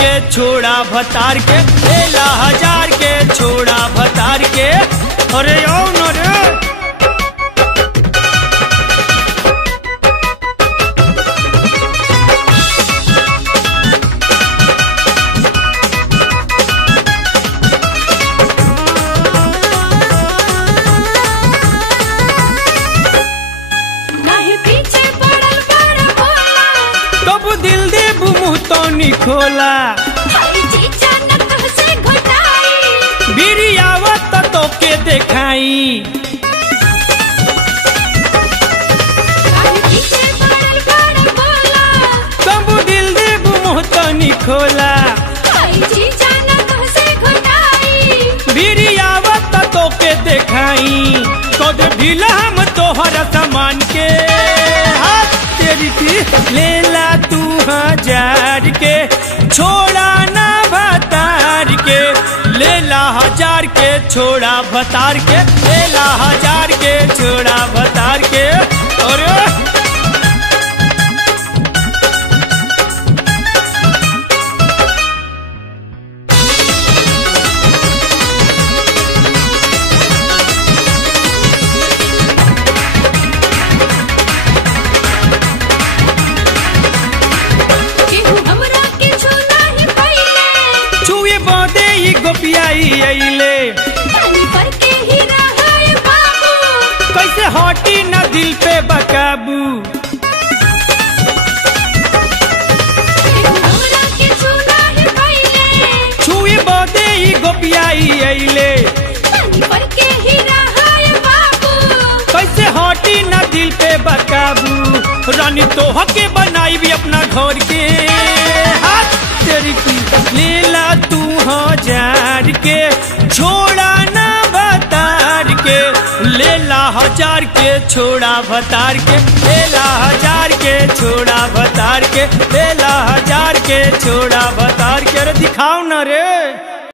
के छोड़ा भतार के, लेला 1000 के छोड़ा भतार के। अरे आओ न रे। खोला बिरियावत तो के देखाई, तब दिल देव मोहतनी खोला बिरियावत तो के देखाई। कद ढीला हम तोहर सामान के हाथ तेरी की, लेला तू 1000 के छोड़ा ना भतार के, लेला 1000 के छोड़ा भतार के, लेला 1000 के छोड़ा भतार के। अरे कैसे हटी ना दिल पे बकाबू, छुई बोदे ही गोपियाई अइले, कैसे हटी ना दिल पे बकाबू। रानी तो हके बनाई भी अपना घर के हाथ तेरी की, लेला तू 1000 के छोड़ा ना भतार के, लेला 1000 के छोड़ा भतार के, लेला 1000 के छोड़ा भतार के, लेला 1000 के छोड़ा भतार के। अरे दिखाओ न रे।